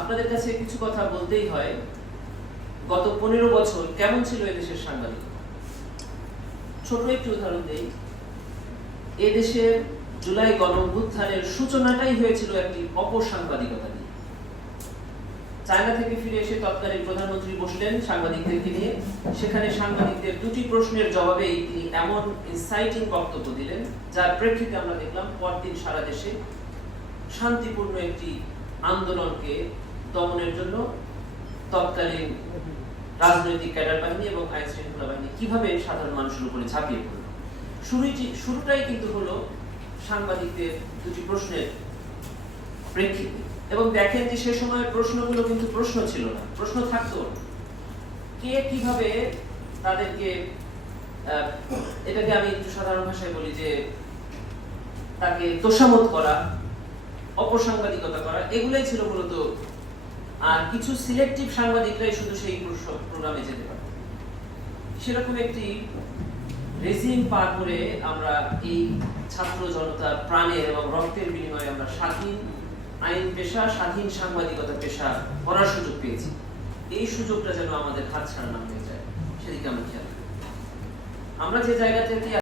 আপনাদের কাছে কিছু কথা বলতেই হয়। গত 15 বছর কেমন ছিল এদেশের সাংবাদিকতা? ছোট একটি উদাহরণ দেই। এদেশের জুলাই গণঅভ্যুত্থানের সূচনাটাই হয়েছিল একটি অপসাংবাদিকতা নিয়ে। চায়না থেকে ফিরে এসে তৎকালীন প্রধানমন্ত্রী বসলেন সাংবাদিকদেরকে নিয়ে। সেখানে সাংবাদিকদের দুটি প্রশ্নের জবাবেই তিনি এমন ইনসাইটিং বক্তব্য দিলেন, যার প্রেক্ষিতে আমরা দেখলাম পরদিন সারা দেশে শান্তিপূর্ণ একটি আন্দোলনকে দমনের জন্য তৎকালীন রাজনৈতিক ক্যাডার বাহিনী এবং আইন শৃঙ্খলা বাহিনী কিভাবে সাধারণ মানুষের উপরে ঝাঁপিয়ে পড়ল। শুরুটাই কিন্তু হলো সাংবাদিকদের দুটি প্রশ্নের প্রেক্ষিতে। এবং দেখেন যে সে সময়ের প্রশ্নগুলো কিন্তু প্রশ্ন ছিল না, প্রশ্ন থাকতো কে কিভাবে তাদেরকে, এটাকে আমি একটু সাধারণ ভাষায় বলি যে তাকে তোষামত করা, অপসাংবাদিকতা করা, এগুলাই ছিল মূলত। আর কিছু সিলেক্টিভ সাংবাদিকরাই শুধু সেই প্রোগ্রামে যেতে পারে। সেরকম একটি রেজিম পার করে আমরা এই ছাত্র জনতার প্রাণের এবং রক্তের বিনিময়ে আমরা স্বাধীন আইন পেশা, স্বাধীন সাংবাদিকতা পেশা করার সুযোগ পেয়েছি। এই সুযোগটা যেন আমাদের হাতছাড়া না হয়ে যায়, সেদিকে আমরা খেয়াল করি। আমরা যে জায়গা থেকে